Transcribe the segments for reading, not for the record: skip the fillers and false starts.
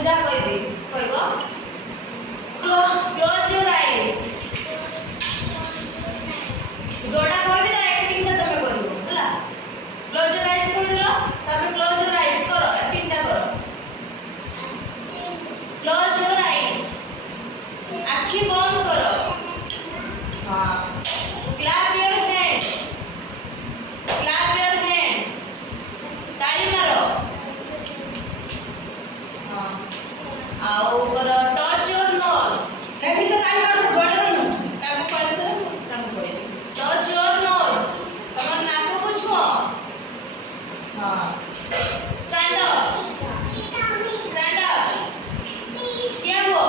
मुझा कहबी कहबो क्लोज योर आईज जोड़ा कहबी ता एक्टिंग ता तमे करिवो हला क्लोज योर आईज कह देलो तापर क्लोज योर आईज करो एक्टिंग ता करो क्लोज योर आईज आँखी बंद करो हां क्लैप योर हैंड ताली मारो हां आओ करो टच योर नोज से भी तो ताली मारो जोड़े नहीं ताको कर ताको करे टच योर नोज तमन नाक को छुओ हां स्टैंड अप क्या हो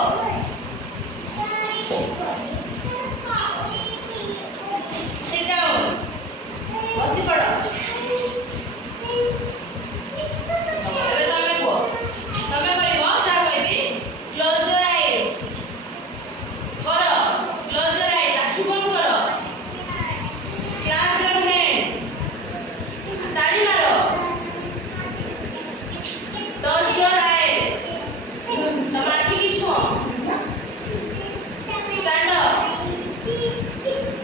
सिट डाउन बसी पड़ो ଏବେ ତମେ କୁହ ତମେ କରିବ ସାର୍ କହିବି କ୍ଲୋଜ योर आईज କର କ୍ଲୋଜ योर आईज ଆଖି ବନ୍ଦ କର କ୍ଲାପ योर हैंड ତାଳି ମାର ଟଚ योर आईज ତମ ଆଖି କି ଛୁଅ स्टैंड अप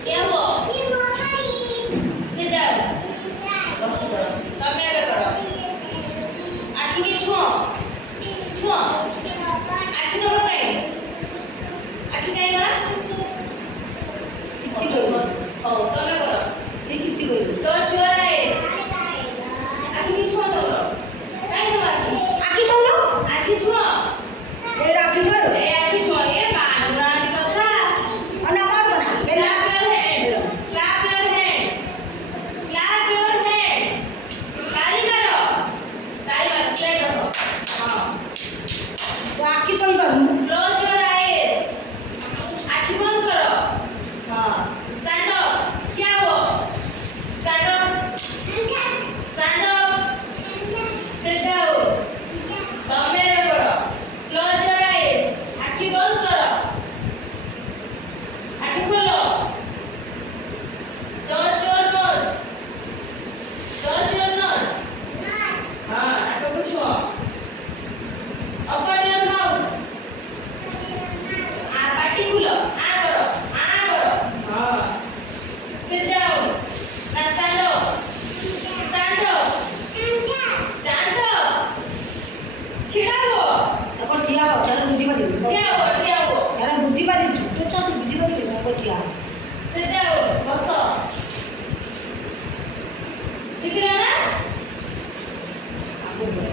क्या हो सिट डाउन बसी पड़ो तमେ ଏବେ କର आखि की छुओ छुओ आखि तो कहीं आखि कहीं करा किछि करिवो हो तमे करो से किछि करिवो टच योर आईज आखि की छुओ तो करो कहीं तो आखि छौनो आखि छुओ ए आखि छौनो ए आखि छुओ ये मानुरानी कथा अना मार बना के clap your hand clap your hand clap your hand ताली मारो स्ट्रेट रहो हां आखि छौई बाबू क्लोज योर आईज आँखें बंद करो हाँ स्टैंड अप क्या हो स्टैंड अप सिट डाउन तमे करो क्लोज योर आईज आँखें बंद करो आँखें खोलो टच योर नोज हाँ नाक को छुओ ओपन योर माउथ आ पाटी खुलो आ करो हां सिट डाउन ना स्टैंड अप छिड़ा हो अपन ठिया हो सारा बुद्धि पारी क्या हो सारा बुद्धि पारी तो तो बुद्धि पारी अपन ठिया सिट डाउन बसो सिखिला ना आगो